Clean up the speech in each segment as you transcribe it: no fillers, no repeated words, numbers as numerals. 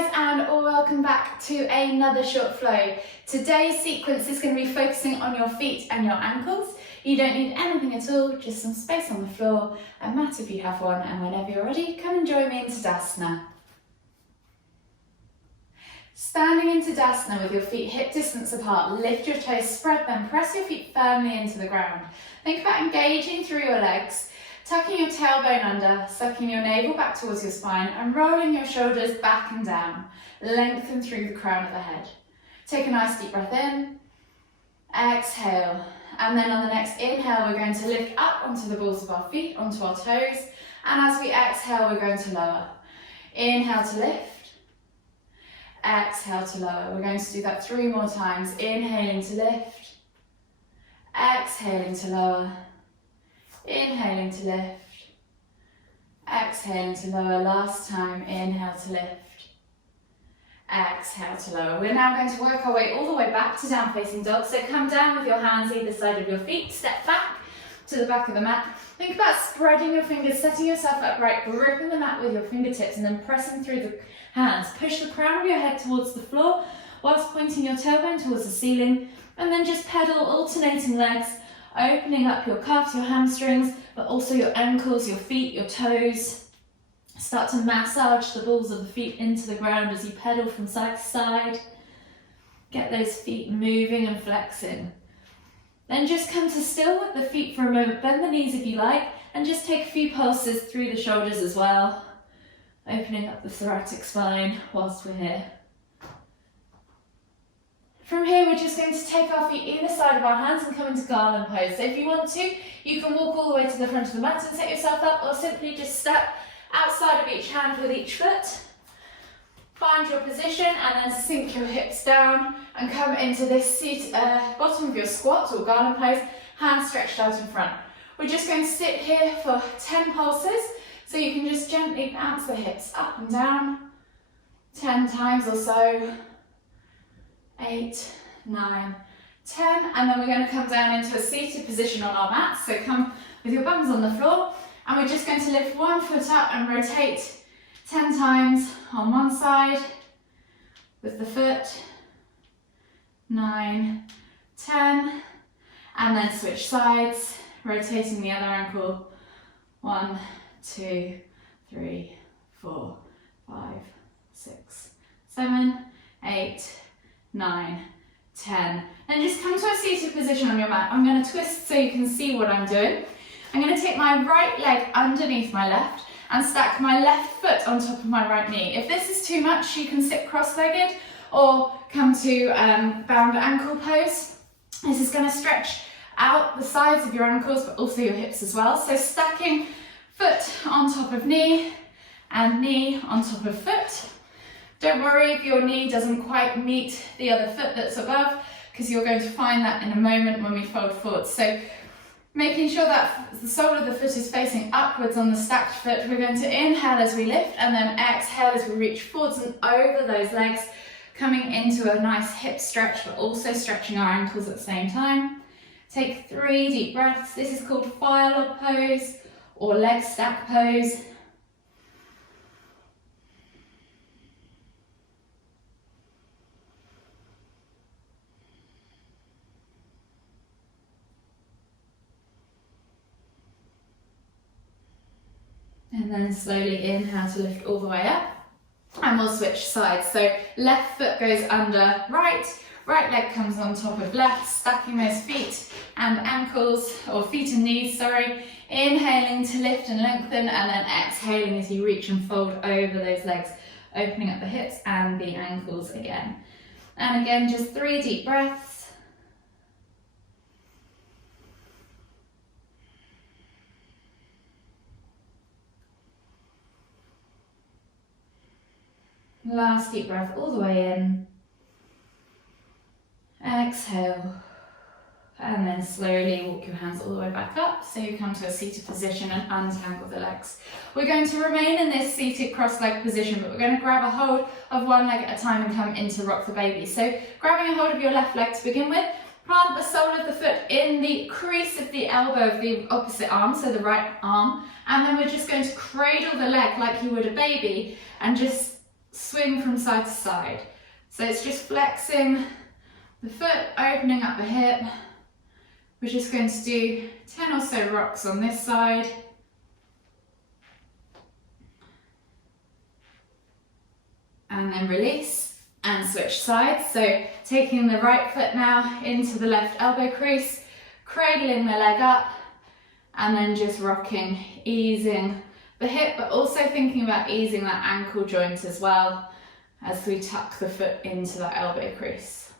guys, and welcome back to another short flow. Today's sequence is going to be focusing on your feet and your ankles. You don't need anything at all, just some space on the floor, a mat if you have one, and whenever you're ready, come and join me in Tadasana. Standing in Tadasana with your feet hip distance apart, lift your toes, spread them, press your feet firmly into the ground. Think about engaging through your legs, tucking your tailbone under, sucking your navel back towards your spine and rolling your shoulders back and down. Lengthen through the crown of the head. Take a nice deep breath in, exhale, and then on the next inhale we're going to lift up onto the balls of our feet, onto our toes, and as we exhale we're going to lower. Inhale to lift, exhale to lower. We're going to do that 3 more times. Inhaling to lift, exhaling to lower. Inhaling to lift, exhaling to lower. Last time, inhale to lift, exhale to lower. We're now going to work our way all the way back to down facing dog. So come down with your hands either side of your feet, step back to the back of the mat. Think about spreading your fingers, setting yourself upright, gripping the mat with your fingertips and then pressing through the hands. Push the crown of your head towards the floor whilst pointing your tailbone towards the ceiling, and then just pedal alternating legs, opening up your calves, your hamstrings, but also your ankles, your feet, your toes. Start to massage the balls of the feet into the ground as you pedal from side to side. Get those feet moving and flexing. Then just come to still with the feet for a moment. Bend the knees if you like, and just take a few pulses through the shoulders as well. Opening up the thoracic spine whilst we're here. From here, we're just going to take our feet either side of our hands and come into garland pose. So if you want to, you can walk all the way to the front of the mat and set yourself up, or simply just step outside of each hand with each foot. Find your position and then sink your hips down and come into this seat, bottom of your squat or garland pose, hands stretched out in front. We're just going to sit here for 10 pulses, so you can just gently bounce the hips up and down, 10 times or so. 8, 9, 10, and then we're going to come down into a seated position on our mat. So come with your bums on the floor, and we're just going to lift one foot up and rotate 10 times on one side with the foot, 9, 10, and then switch sides, rotating the other ankle, 1, 2, 3, 4, 5, 6, 7, 8, 9, 10, and just come to a seated position on your mat. I'm going to twist so you can see what I'm doing. I'm going to take my right leg underneath my left and stack my left foot on top of my right knee. If this is too much, you can sit cross-legged or come to bound ankle pose. This is going to stretch out the sides of your ankles, but also your hips as well. So stacking foot on top of knee and knee on top of foot. Don't worry if your knee doesn't quite meet the other foot that's above, because you're going to find that in a moment when we fold forward. So making sure that the sole of the foot is facing upwards on the stacked foot, we're going to inhale as we lift and then exhale as we reach forwards and over those legs, coming into a nice hip stretch, but also stretching our ankles at the same time. Take 3 deep breaths. This is called fire log pose or leg stack pose. And then slowly inhale to lift all the way up, and we'll switch sides. So left foot goes under right, right leg comes on top of left, stacking those feet and ankles, or feet and knees, sorry. Inhaling to lift and lengthen, and then exhaling as you reach and fold over those legs, opening up the hips and the ankles again. And again, just 3 deep breaths. Last deep breath all the way in. Exhale. And then slowly walk your hands all the way back up so you come to a seated position and untangle the legs. We're going to remain in this seated cross-leg position, but we're going to grab a hold of one leg at a time and come into rock the baby. So grabbing a hold of your left leg to begin with, plant the sole of the foot in the crease of the elbow of the opposite arm, so the right arm, and then we're just going to cradle the leg like you would a baby and just swing from side to side. So it's just flexing the foot, opening up the hip. We're just going to do 10 or so rocks on this side. And then release and switch sides. So taking the right foot now into the left elbow crease, cradling the leg up, and then just rocking, easing the hip, but also thinking about easing that ankle joint as well as we tuck the foot into that elbow crease.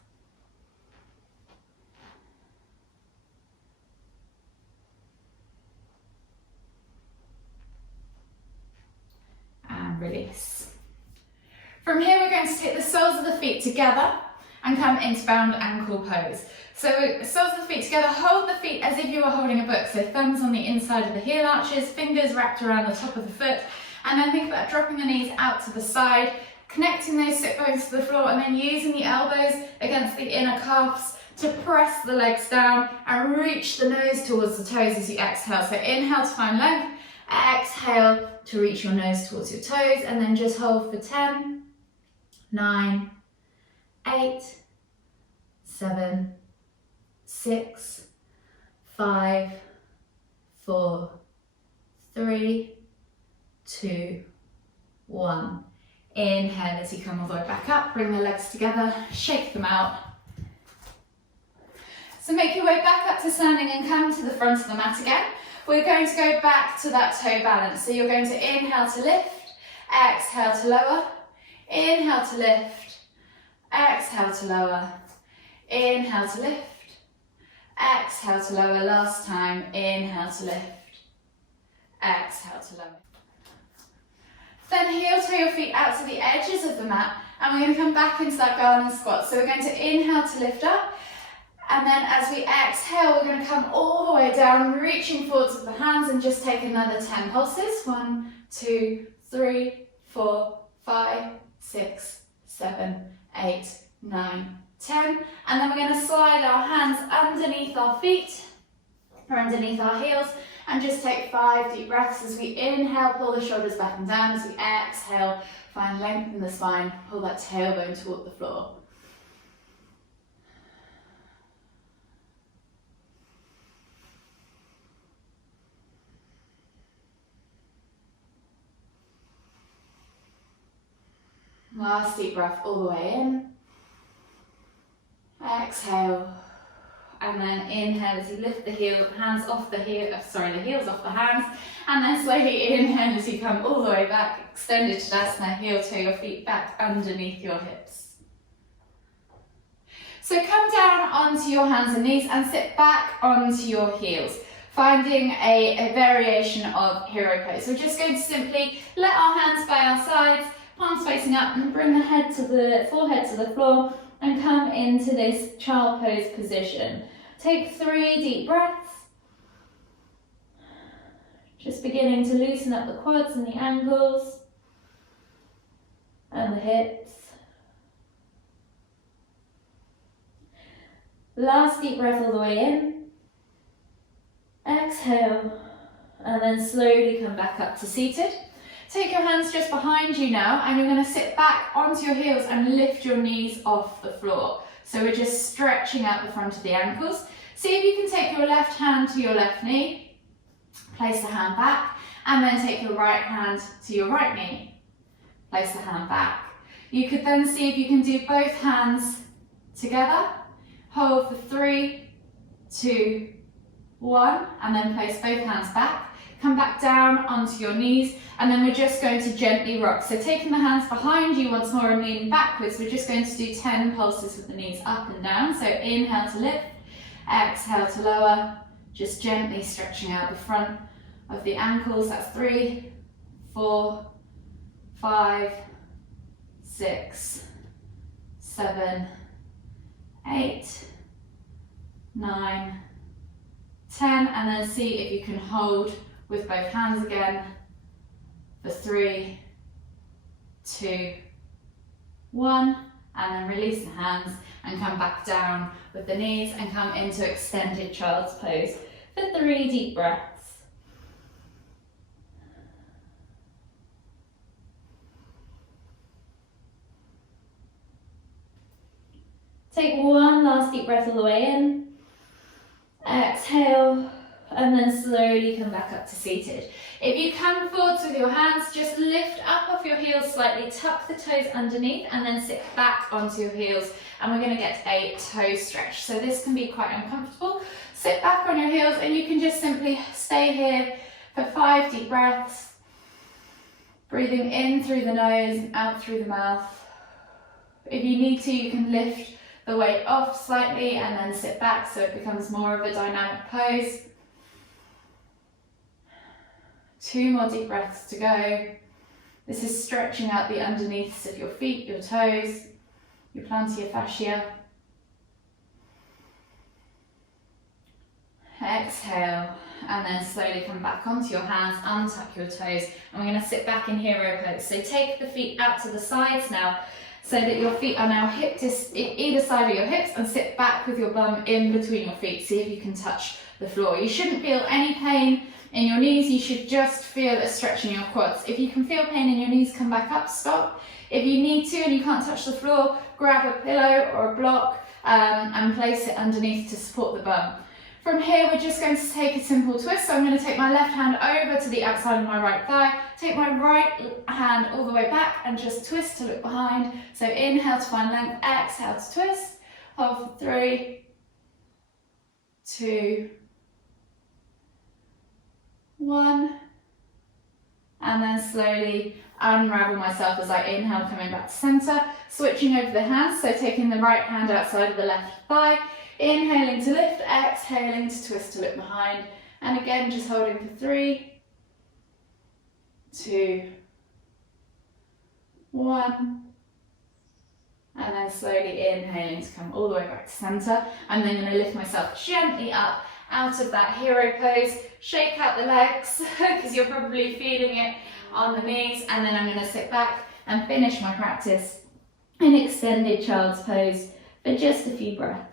And release. From here, we're going to take the soles of the feet together and come into bound ankle pose. So soles of the feet together, hold the feet as if you were holding a book. So thumbs on the inside of the heel arches, fingers wrapped around the top of the foot, and then think about dropping the knees out to the side, connecting those sit bones to the floor, and then using the elbows against the inner calves to press the legs down and reach the nose towards the toes as you exhale. So inhale to find length, exhale to reach your nose towards your toes, and then just hold for 10, 9, 8, 7, 6, 5, 4, 3, 2, 1. Inhale as you come all the way back up, bring the legs together, shake them out. So make your way back up to standing and come to the front of the mat again. We're going to go back to that toe balance. So you're going to inhale to lift, exhale to lower, inhale to lift, exhale to lower, inhale to lift, exhale to lower. Last time, inhale to lift, exhale to lower. Then heel toe your feet out to the edges of the mat, and we're going to come back into that garden squat. So we're going to inhale to lift up, and then as we exhale, we're going to come all the way down, reaching forwards with the hands, and just take another 10 pulses. 1, 2, 3, 4, 5, 6, 7, 8, 9, 10. And then we're going to slide our hands underneath our feet, or underneath our heels, and just take 5 deep breaths. As we inhale, pull the shoulders back and down. As we exhale, find length in the spine, pull that tailbone toward the floor. Last deep breath all the way in. Exhale. And then inhale as you lift the hands off the heels off the hands, and then slowly inhale as you come all the way back, extended Tadasana, heel toe your feet back underneath your hips. So come down onto your hands and knees and sit back onto your heels, finding a variation of hero pose. We're just going to simply let our hands by our sides, palms facing up, and bring the forehead to the floor, and come into this child pose position. Take 3 deep breaths. Just beginning to loosen up the quads and the ankles and the hips. Last deep breath all the way in. Exhale, and then slowly come back up to seated. Take your hands just behind you now, and you're going to sit back onto your heels and lift your knees off the floor. So we're just stretching out the front of the ankles. See if you can take your left hand to your left knee, place the hand back, and then take your right hand to your right knee, place the hand back. You could then see if you can do both hands together, hold for 3, 2, 1, and then place both hands back. Come back down onto your knees, and then we're just going to gently rock. So taking the hands behind you once more and leaning backwards, we're just going to do 10 pulses with the knees up and down. So inhale to lift, exhale to lower, just gently stretching out the front of the ankles. That's 3, 4, 5, 6, 7, 8, 9, 10, and then see if you can hold with both hands again for 3, 2, 1, and then release the hands and come back down with the knees and come into extended child's pose for 3 deep breaths. Take one last deep breath all the way in. Exhale, and then slowly come back up to seated. If you come forwards with your hands, just lift up off your heels slightly, tuck the toes underneath, and then sit back onto your heels. And we're going to get a toe stretch. So this can be quite uncomfortable. Sit back on your heels, and you can just simply stay here for 5 deep breaths. Breathing in through the nose and out through the mouth. If you need to, you can lift the weight off slightly and then sit back so it becomes more of a dynamic pose. 2 more deep breaths to go. This is stretching out the underneaths of your feet, your toes, your plantar fascia. Exhale, and then slowly come back onto your hands, untuck your toes, and we're going to sit back in hero pose. So take the feet out to the sides now, so that your feet are now either side of your hips, and sit back with your bum in between your feet. See if you can touch the floor. You shouldn't feel any pain in your knees, you should just feel a stretch in your quads. If you can feel pain in your knees, come back up, stop. If you need to and you can't touch the floor, grab a pillow or a block and place it underneath to support the bum. From here, we're just going to take a simple twist. So I'm going to take my left hand over to the outside of my right thigh, take my right hand all the way back and just twist to look behind. So inhale to find length, exhale to twist. Hold for 3, 2, 1. And then slowly unravel myself as I inhale, coming back to center. Switching over the hands, so taking the right hand outside of the left thigh. Inhaling to lift, exhaling to twist to look behind. And again, just holding for 3, 2, 1. And then slowly inhaling to come all the way back to center. I'm then going to lift myself gently up out of that hero pose. Shake out the legs because you're probably feeling it on the knees. And then I'm going to sit back and finish my practice in extended child's pose for just a few breaths.